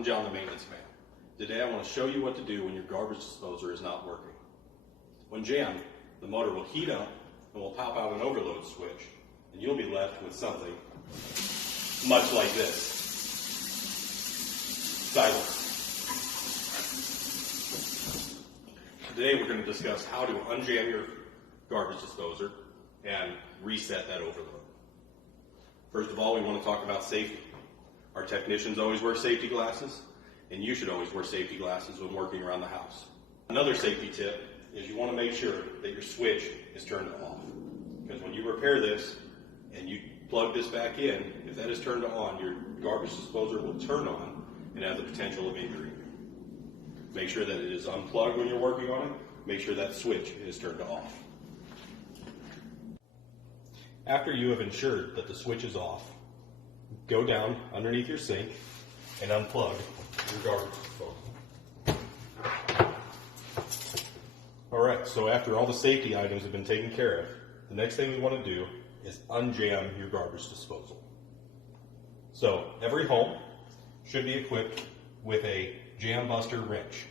I'm John the maintenance man. Today I want to show you what to do when your garbage disposer is not working. When jammed, the motor will heat up and will pop out an overload switch, and you'll be left with something much like this. Silence. Today we're going to discuss how to unjam your garbage disposer and reset that overload. First of all, we want to talk about safety. Our technicians always wear safety glasses, and you should always wear safety glasses when working around the house. Another safety tip is you want to make sure that your switch is turned off. Because when you repair this and you plug this back in, if that is turned on, your garbage disposer will turn on and have the potential of injuring you. Make sure that it is unplugged when you're working on it. Make sure that switch is turned off. After you have ensured that the switch is off, go down underneath your sink and unplug your garbage disposal. Alright, so after all the safety items have been taken care of, the next thing we want to do is unjam your garbage disposal. So every home should be equipped with a jam buster wrench,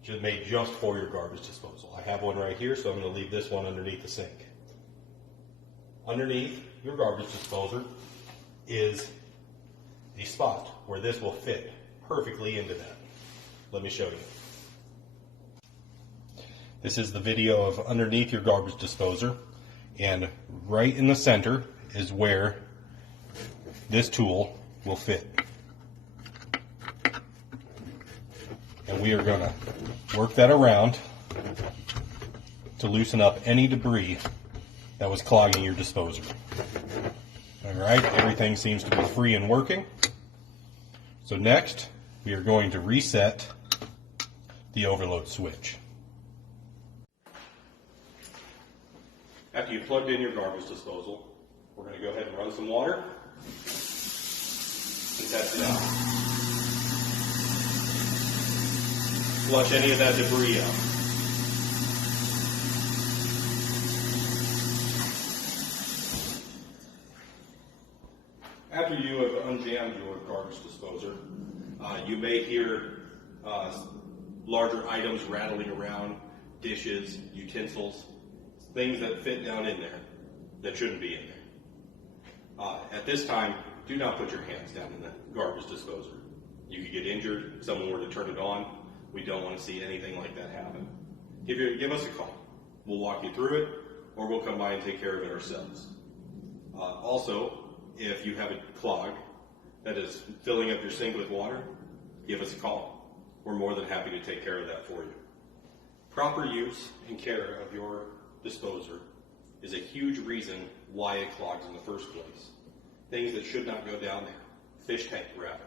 which is made just for your garbage disposal. I have one right here, so I'm going to leave this one underneath the sink. Underneath your garbage disposer is a spot where this will fit perfectly into that. Let me show you. This is the video of underneath your garbage disposer, and right in the center is where this tool will fit. And we are going to work that around to loosen up any debris that was clogging your disposer. Alright, everything seems to be free and working. So next, we are going to reset the overload switch. After you've plugged in your garbage disposal, we're going to go ahead and run some water and test it out. Flush any of that debris out. After you have unjammed your garbage disposer, you may hear larger items rattling around, dishes, utensils, things that fit down in there that shouldn't be in there. At this time, do not put your hands down in the garbage disposer. You could get injured if someone were to turn it on. We don't want to see anything like that happen. Give us a call. We'll walk you through it, or we'll come by and take care of it ourselves. Also, if you have a clog that is filling up your sink with water, give us a call. We're more than happy to take care of that for you. Proper use and care of your disposer is a huge reason why it clogs in the first place. Things that should not go down there. Fish tank wrapper,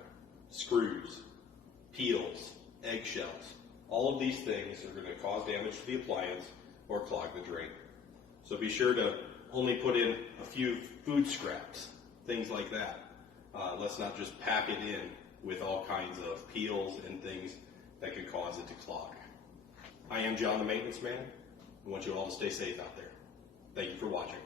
screws, peels, eggshells. All of these things are going to cause damage to the appliance or clog the drain. So be sure to only put in a few food scraps, things like that. Let's not just pack it in with all kinds of peels and things that could cause it to clog. I am John the maintenance man. I want you all to stay safe out there. Thank you for watching.